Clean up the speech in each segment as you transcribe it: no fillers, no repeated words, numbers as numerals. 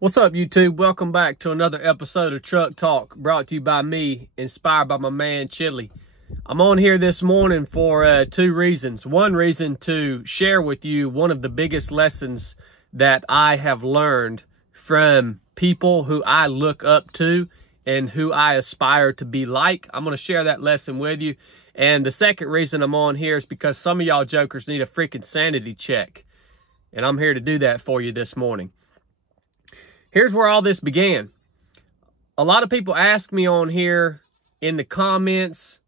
What's up, YouTube? Welcome back to another episode of Truck Talk, brought to you by me, inspired by my man, Chili. I'm on here this morning for two reasons. One reason to share with you one of the biggest lessons that I have learned from people who I look up to and who I aspire to be like. I'm going to share that lesson with you. And the second reason I'm on here is because some of y'all jokers need a freaking sanity check. And I'm here to do that for you this morning. Here's where all this began. A lot of people ask me on here in the comments.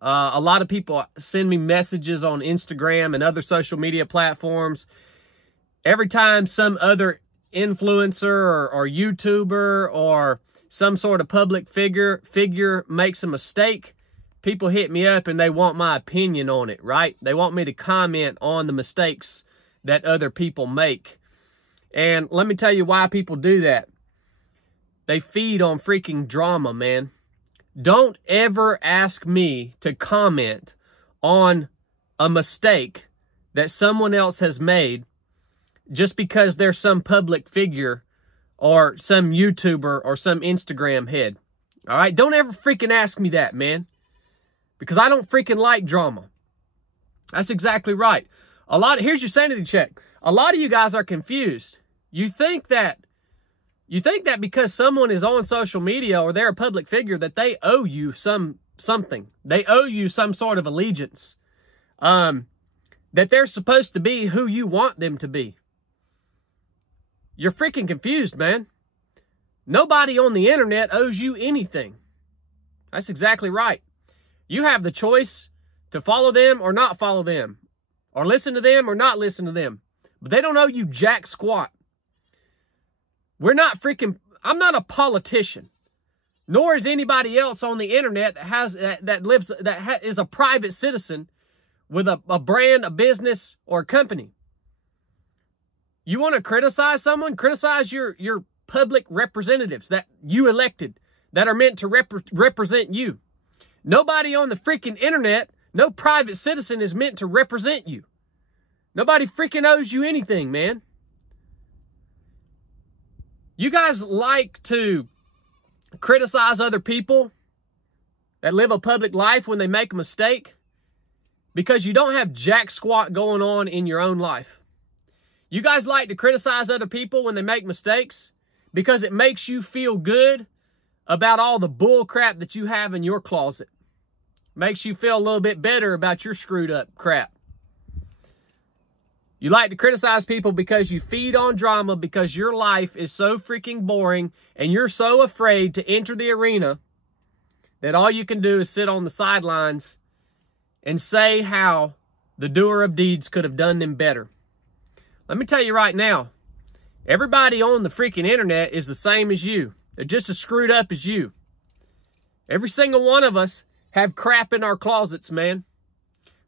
A lot of people send me messages on Instagram and other social media platforms. Every time some other influencer or YouTuber or some sort of public figure makes a mistake, people hit me up and they want my opinion on it, right? They want me to comment on the mistakes that other people make. And let me tell you why people do that. They feed on freaking drama, man. Don't ever ask me to comment on a mistake that someone else has made just because they're some public figure or some YouTuber or some Instagram head. All right? Don't ever freaking ask me that, man. Because I don't freaking like drama. That's exactly right. Here's your sanity check. A lot of you guys are confused. You think that because someone is on social media or they're a public figure that they owe you something. They owe you some sort of allegiance. That they're supposed to be who you want them to be. You're freaking confused, man. Nobody on the internet owes you anything. That's exactly right. You have the choice to follow them or not follow them. Or listen to them or not listen to them. But they don't owe you jack squat. I'm not a politician, nor is anybody else on the internet that is a private citizen with a brand, a business, or a company. You want to criticize someone? Criticize your public representatives that you elected that are meant to represent you. Nobody on the freaking internet, no private citizen is meant to represent you. Nobody freaking owes you anything, man. You guys like to criticize other people that live a public life when they make a mistake because you don't have jack squat going on in your own life. You guys like to criticize other people when they make mistakes because it makes you feel good about all the bull crap that you have in your closet. Makes you feel a little bit better about your screwed up crap. You like to criticize people because you feed on drama, because your life is so freaking boring and you're so afraid to enter the arena that all you can do is sit on the sidelines and say how the doer of deeds could have done them better. Let me tell you right now, everybody on the freaking internet is the same as you. They're just as screwed up as you. Every single one of us have crap in our closets, man.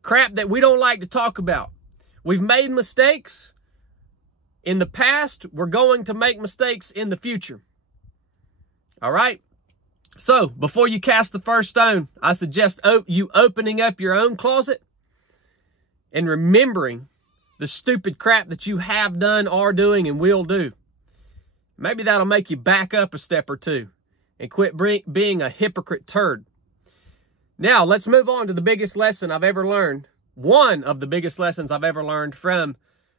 Crap that we don't like to talk about. We've made mistakes in the past. We're going to make mistakes in the future. All right? So, before you cast the first stone, I suggest you opening up your own closet and remembering the stupid crap that you have done, are doing, and will do. Maybe that'll make you back up a step or two and quit being a hypocrite turd. Now, let's move on to the biggest lesson I've ever learned. One of the biggest lessons I've ever learned from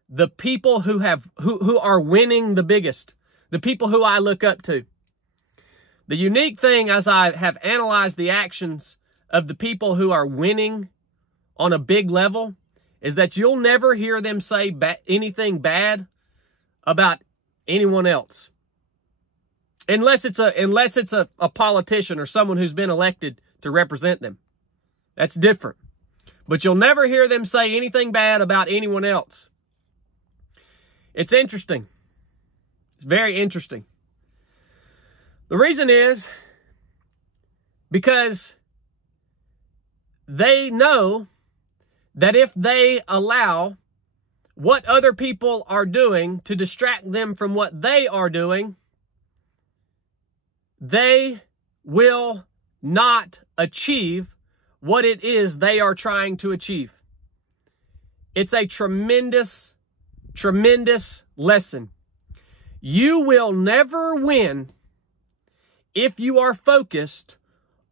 the people who are winning the biggest, the people who I look up to. The unique thing, as I have analyzed the actions of the people who are winning on a big level, is that you'll never hear them say anything bad about anyone else. Unless it's a politician or someone who's been elected to represent them. That's different. But you'll never hear them say anything bad about anyone else. It's interesting. It's very interesting. The reason is because they know that if they allow what other people are doing to distract them from what they are doing, they will not achieve what it is they are trying to achieve. It's a tremendous, tremendous lesson. You will never win if you are focused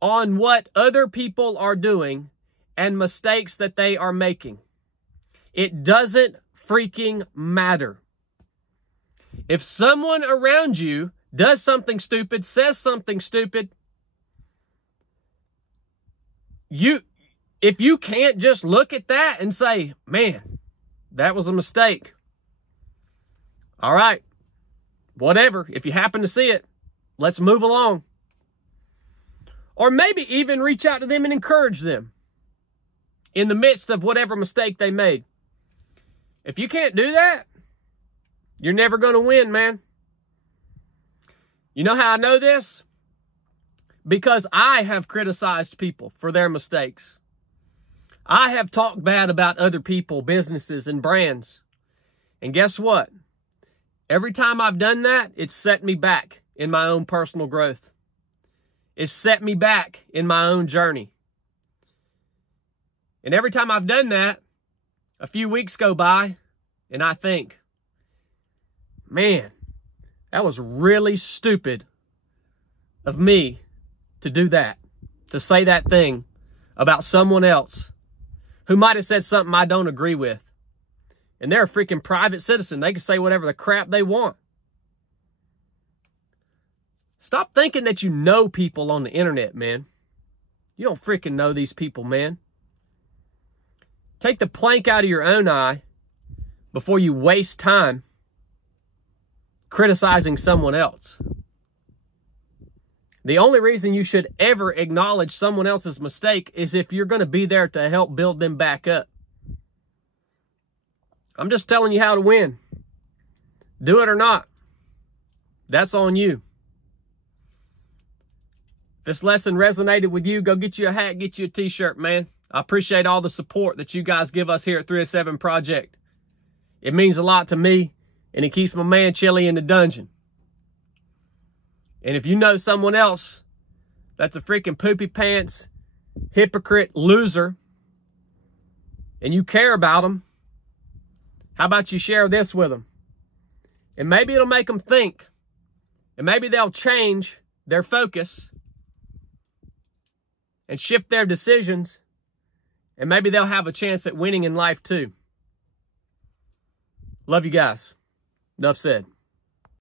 on what other people are doing and mistakes that they are making. It doesn't freaking matter. If someone around you does something stupid, says something stupid, if you can't just look at that and say, man, that was a mistake. All right, whatever. If you happen to see it, let's move along. Or maybe even reach out to them and encourage them in the midst of whatever mistake they made. If you can't do that, you're never going to win, man. You know how I know this? Because I have criticized people for their mistakes. I have talked bad about other people, businesses, and brands. And guess what? Every time I've done that, it's set me back in my own personal growth. It's set me back in my own journey. And every time I've done that, a few weeks go by, and I think, man, that was really stupid of me to do that, to say that thing about someone else who might have said something I don't agree with. And they're a freaking private citizen. They can say whatever the crap they want. Stop thinking that you know people on the internet, man. You don't freaking know these people, man. Take the plank out of your own eye before you waste time criticizing someone else. The only reason you should ever acknowledge someone else's mistake is if you're going to be there to help build them back up. I'm just telling you how to win. Do it or not. That's on you. If this lesson resonated with you, go get you a hat, get you a t-shirt, man. I appreciate all the support that you guys give us here at 307 Project. It means a lot to me, and it keeps my man Chili in the dungeon. And if you know someone else that's a freaking poopy pants, hypocrite, loser, and you care about them, how about you share this with them? And maybe it'll make them think. And maybe they'll change their focus and shift their decisions. And maybe they'll have a chance at winning in life too. Love you guys. Enough said.